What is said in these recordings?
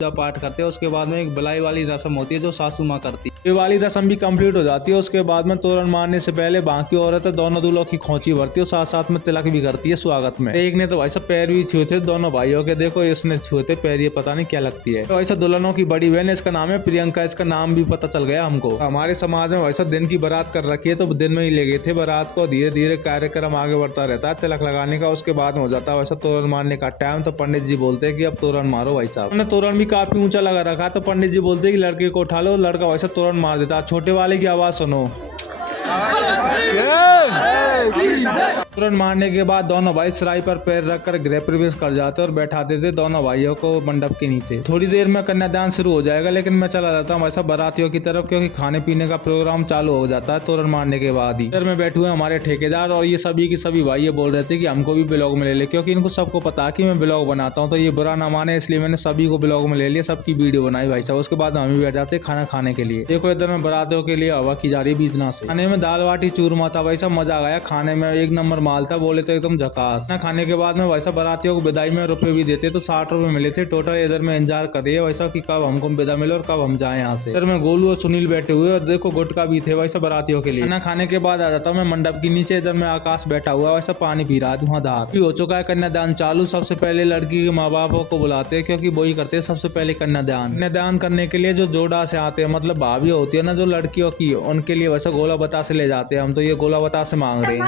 पूजा पाठ करते हैं। उसके बाद में एक बिलाई वाली रस्म होती है जो सासू माँ करती है। ये वाली रस्म भी कंप्लीट हो जाती है। उसके बाद में तोरण मारने से पहले बाकी औरतें दोनों दूल्हों की खोंची भरती है, साथ साथ में तिलक भी करती है स्वागत में। एक ने तो भाई सब पैर भी छुए थे दोनों भाइयों के, देखो इसने छुए थे पैर, ये पता नहीं क्या लगती है। तो ऐसा दुल्हनों की बड़ी बहन, इसका नाम है प्रियंका, इसका नाम भी पता चल गया हमको। हमारे समाज में वैसा दिन की बारात कर रखी है तो दिन में ही ले गए थे बारात को। धीरे धीरे कार्यक्रम आगे बढ़ता रहता है तिलक लगाने का। उसके बाद में हो जाता है वैसा तोरण मारने का टाइम। तो पंडित जी बोलते हैं कि अब तोरण मारो भाई साहब। हमने तोरण भी काफी ऊंचा लगा रखा, तो पंडित जी बोलते हैं कि लड़के को उठा लो। लड़का वैसा तोरण मार देता। छोटे वाले की आवाज सुनो। तुरंत मारने के बाद दोनों भाई सराय पर पैर रखकर गृह प्रवेश कर जाते और बैठा देते दोनों भाइयों को मंडप के नीचे। थोड़ी देर में कन्यादान शुरू हो जाएगा, लेकिन मैं चला जाता हूँ ऐसा बारातियों की तरफ, क्योंकि खाने पीने का प्रोग्राम चालू हो जाता है तोरण मारने के बाद ही। इधर में बैठे हुए हमारे ठेकेदार और ये सभी के सभी भाई ये बोल रहे थे कि हमको भी ब्लॉग में ले ले, क्योंकि इनको सबको पता है कि मैं ब्लॉग बनाता हूँ, तो ये बुरा ना माने इसलिए मैंने सभी को ब्लॉग में ले लिया, सबकी वीडियो बनाई भाई साहब। उसके बाद हम भी बैठ जाते खाना खाने के लिए। देखो इधर में बारातियों के लिए हवा की जा रही बीजना से। खाने में दाल बाटी चूरमा था भाई साहब, मजा आ गया खाने में, एक नंबर माल था, बोले तो एकदम झकास। खाने के बाद में वैसा बारातियों को विदाई में रुपए भी देते, तो 60 रुपए मिले थे टोटल। इधर में इंतजार कर रही है वैसा कि कब हमको विदा मिले और कब हम जाए यहाँ से। इधर में गोलू और सुनील बैठे हुए और देखो गुटका भी थे वैसा बारातियों के लिए। खाना खाने के बाद आ जाता हूँ मैं मंडप के नीचे। इधर में आकाश बैठा हुआ वैसा पानी पी रहा है धार हो चुका है। कन्यादान चालू। सबसे पहले लड़की के माँ बापों को बुलाते हैं, क्योंकि वही करते हैं सबसे पहले कन्यादान। कन्यादान करने के लिए जो जोड़ा से आते हैं, मतलब भाभी होती है ना जो लड़कियों की, उनके लिए वैसा गोला बता से ले जाते हैं हम। तो ये गोला बता से मांग रहे हैं।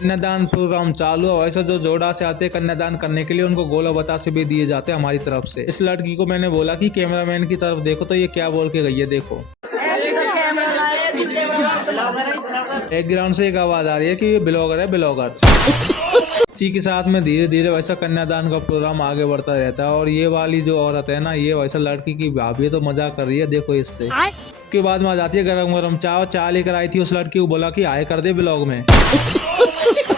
कन्यादान प्रोग्राम चालू है। वैसा जो जोड़ा से आते हैं कन्यादान करने के लिए, उनको गोला बता से भी दिए जाते हैं हमारी तरफ से। इस लड़की को मैंने बोला कि कैमरामैन की तरफ देखो, तो ये क्या बोल के गई है देखो। बैकग्राउंड से एक आवाज आ रही है कि ये ब्लॉगर है ब्लॉगर। इसी के साथ में धीरे धीरे वैसा कन्यादान का प्रोग्राम आगे बढ़ता रहता है। और ये वाली जो औरत है ना, ये वैसा लड़की की भाभी है तो मजाक कर रही है देखो इससे। उसके बाद में आ जाती है गरम गरम चाय लेकर आई थी उस लड़की को, बोला कि आए कर दे ब्लॉग में।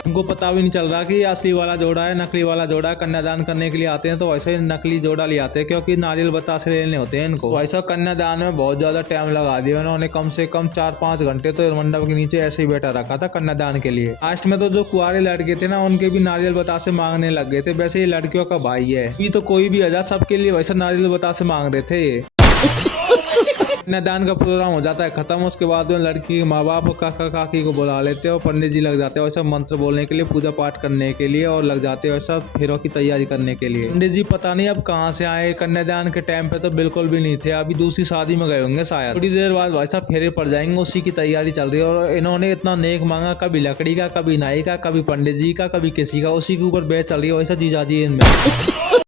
उनको पता भी नहीं चल रहा कि असली वाला जोड़ा है नकली वाला जोड़ा है। कन्यादान करने के लिए आते हैं तो वैसे ही नकली जोड़ा ले आते हैं, क्योंकि नारियल बतासे लेने होते हैं इनको। वैसा कन्यादान में बहुत ज्यादा टाइम लगा दिया उन्होंने, कम से कम 4-5 घंटे तो मंडप के नीचे ऐसे ही बैठा रखा था कन्यादान के लिए। लास्ट में तो जो कुंवारे लड़के थे ना, उनके भी नारियल बतासे मांगने लग गए थे। वैसे ये लड़कियों का भाई है, ये तो कोई भी आजा सबके लिए वैसा नारियल बतासे मांग रहे थे ये। कन्यादान का प्रोग्राम हो जाता है खत्म। उसके बाद में लड़की के माँ बाप काका काकी को बुला लेते हैं और पंडित जी लग जाते हैं वैसा मंत्र बोलने के लिए, पूजा पाठ करने के लिए, और लग जाते हैं वैसा फेरों की तैयारी करने के लिए। पंडित जी पता नहीं अब कहाँ से आए, कन्यादान के टाइम पे तो बिल्कुल भी नहीं थे, अभी दूसरी शादी में गए होंगे शायद। थोड़ी देर बाद वैसा फेरे पड़ जाएंगे, उसी की तैयारी चल रही है। और इन्होंने इतना नेक मांगा, कभी लकड़ी का, कभी नाई का, कभी पंडित जी का, कभी किसी का, उसी के ऊपर बैच चल रही है वैसा जीजाजी इनमें।